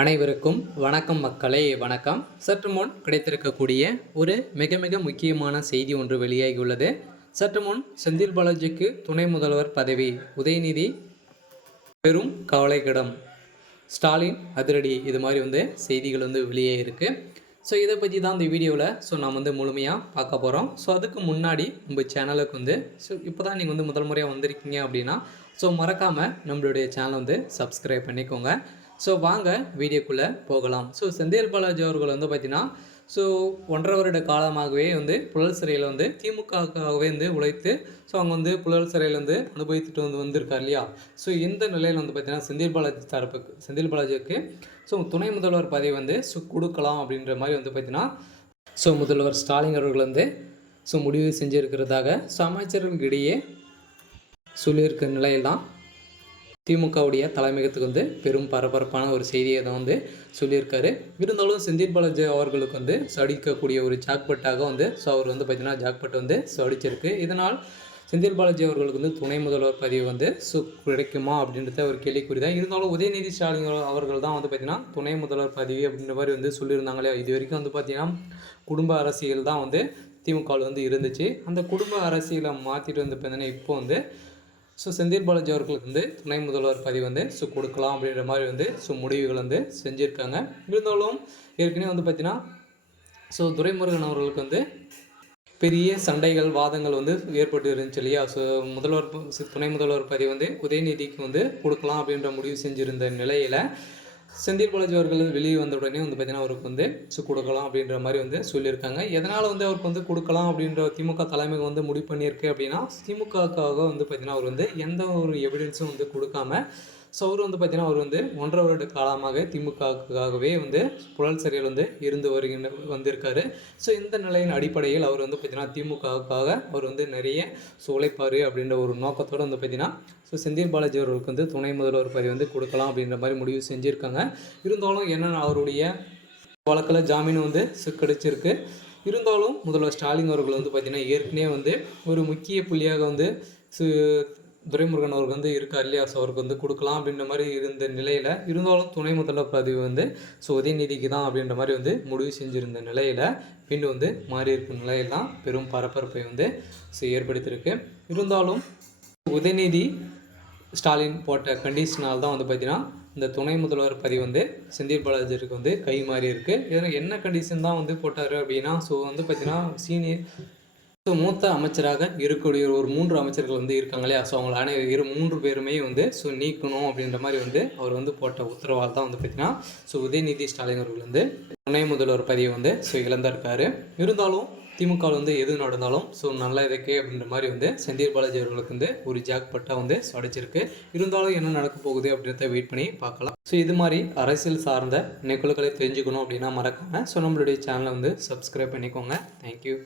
அனைவருக்கும் வணக்கம் மக்களே, வணக்கம். சற்று முன் கிடைத்திருக்கக்கூடிய ஒரு மிக மிக முக்கியமான செய்தி ஒன்று வெளியாகியுள்ளது. சற்று முன் செந்தில் பாலாஜிக்கு துணை முதல்வர் பதவி, உதயநிதி பெரும் கவலைக்கிடம், ஸ்டாலின் அதிரடி, இது மாதிரி செய்திகள் வெளியே இருக்கு. ஸோ இதை பற்றி தான் இந்த வீடியோவில் நாம் முழுமையாக பார்க்க போகிறோம். ஸோ அதுக்கு முன்னாடி நம்ம சேனலுக்கு ஸோ இப்போ தான் நீங்கள் முதல் முறையாக வந்திருக்கீங்க அப்படின்னா ஸோ மறக்காமல் நம்மளுடைய சேனலை சப்ஸ்கிரைப் பண்ணிக்கோங்க. ஸோ வாங்க வீடியோக்குள்ளே போகலாம். ஸோ செந்தில் பாலாஜி அவர்கள் பார்த்தீங்கன்னா ஸோ 1.5 வருட காலமாகவே புழல் சிறையில் திமுகவுக்காகவே உழைத்து ஸோ அவங்க புழல் சிறையில் அனுபவித்துட்டு வந்திருக்கார் இல்லையா. ஸோ இந்த நிலையில் பார்த்தீங்கன்னா செந்தில் பாலாஜிக்கு ஸோ துணை முதல்வர் பதவி ஸோ கொடுக்கலாம் அப்படின்ற மாதிரி பார்த்தீங்கன்னா ஸோ முதல்வர் ஸ்டாலின் அவர்கள் ஸோ முடிவு செஞ்சுருக்கிறதாக ஸோ அமைச்சர்களுக்கிடையே சொல்லியிருக்கிற நிலையில் தான் திமுகவுடைய தலைமையகத்துக்கு பெரும் பரபரப்பான ஒரு செய்தியை தான் சொல்லியிருக்காரு. இருந்தாலும் செந்தில் பாலாஜி அவர்களுக்கு அடிக்கக்கூடிய ஒரு ஜாக்பட்டாக ஸோ அவர் பார்த்திங்கன்னா ஜாக்பட் ஸோ அடிச்சிருக்கு. இதனால் செந்தில் பாலாஜி அவர்களுக்கு துணை முதல்வர் பதவி ஸோ கிடைக்குமா அப்படின்றத ஒரு கேள்விக்குறி தான். இருந்தாலும் உதயநிதி ஸ்டாலின் அவர்கள் தான் பார்த்திங்கன்னா துணை முதல்வர் பதவி அப்படின்ற மாதிரி சொல்லியிருந்தாங்களே. இது வரைக்கும் பார்த்திங்கன்னா குடும்ப அரசியல் தான் திமுகவில் இருந்துச்சு. அந்த குடும்ப அரசியலை மாற்றிட்டு பார்த்திங்கன்னா இப்போ ஸோ செந்தில் பாலாஜி அவர்களுக்கு துணை முதல்வர் பதவி ஸோ கொடுக்கலாம் அப்படின்ற மாதிரி ஸோ முடிவுகள் செஞ்சுருக்காங்க. இருந்தாலும் ஏற்கனவே பார்த்தீங்கன்னா ஸோ துரைமுருகன் அவர்களுக்கு பெரிய சண்டைகள் வாதங்கள் ஏற்பட்டு இருந்துச்சு இல்லையா. ஸோ துணை முதல்வர் பதவி உதயநிதிக்கு கொடுக்கலாம் அப்படின்ற முடிவு செஞ்சுருந்த நிலையில் செந்தில் பாலாஜி அவர்கள் வெளியே வந்த உடனே பார்த்தீங்கன்னா அவருக்கு ஸோ கொடுக்கலாம் அப்படின்ற மாதிரி சொல்லியிருக்காங்க. எதனால் அவருக்கு கொடுக்கலாம் அப்படின்ற திமுக தலைமை முடிவு பண்ணியிருக்கு அப்படின்னா திமுகவுக்காக பார்த்தீங்கன்னா அவர் எந்த ஒரு எவிடன்ஸும் கொடுக்காம ஸோ அவர் பார்த்தீங்கன்னா அவர் 1.5 வருட காலமாக திமுகவுக்காகவே புழல் சிறையில் இருந்து வந்திருக்காரு. ஸோ இந்த நிலையின் அடிப்படையில் அவர் பார்த்தீங்கன்னா திமுகவுக்காக அவர் நிறைய உழைப்பார் அப்படின்ற ஒரு நோக்கத்தோடு பார்த்தீங்கன்னா ஸோ செந்தில் பாலாஜி அவர்களுக்கு துணை முதல்வர் பதவி கொடுக்கலாம் அப்படின்ற மாதிரி முடிவு செஞ்சுருக்காங்க. இருந்தாலும் என்னென்ன அவருடைய வழக்கில் ஜாமீன் கிடைச்சிருக்கு. இருந்தாலும் முதல்வர் ஸ்டாலின் அவர்கள் பார்த்திங்கன்னா ஏற்கனவே ஒரு முக்கிய புள்ளியாக துரைமுருகன் அவருக்கு இருக்கார் இல்லையா. ஸோ அவருக்கு கொடுக்கலாம் அப்படின்ற மாதிரி இருந்த நிலையில் இருந்தாலும் துணை முதல்வர் பதவி ஸோ உதயநிதிக்கு தான் அப்படின்ற மாதிரி முடிவு செஞ்சுருந்த நிலையில் மீண்டும் மாறி இருக்கும் நிலையில் தான் பெரும் பரபரப்பை ஸோ ஏற்படுத்தியிருக்கு. இருந்தாலும் உதயநிதி ஸ்டாலின் போட்ட கண்டிஷனால் தான் பார்த்திங்கன்னா இந்த துணை முதல்வர் பதவி செந்தில் பாலாஜிக்கு கை மாறி இருக்குது. இதில் என்ன கண்டிஷன் தான் போட்டார் அப்படின்னா ஸோ பார்த்திங்கன்னா சீனியர் ஸோ மூத்த அமைச்சராக இருக்கக்கூடிய ஒரு 3 அமைச்சர்கள் இருக்காங்க இல்லையா. ஸோ அவங்கள 3 பேருமே ஸோ நீக்கணும் அப்படின்ற மாதிரி அவர் போட்ட உத்தரவால் தான் பார்த்திங்கன்னா ஸோ உதயநிதி ஸ்டாலின் அவர்கள் துணை முதல்வர் பதவி ஸோ இழந்திருக்காரு. இருந்தாலும் திமுகவில் எது நடந்தாலும் ஸோ நல்ல இதுக்கே அப்படின்ற மாதிரி செந்தில் பாலாஜி அவர்களுக்கு ஒரு ஜாக்பட்டாக ஸோ அடிச்சிருக்கு. இருந்தாலும் என்ன நடக்க போகுது அப்படின்றத வெயிட் பண்ணி பார்க்கலாம். ஸோ இது மாதிரி அரசியல் சார்ந்த நிகழ்வுகளை தெரிஞ்சுக்கணும் அப்படின்னா மறக்காமல் ஸோ நம்மளுடைய சேனலை சப்ஸ்கிரைப் பண்ணிக்கோங்க. தேங்க்யூ.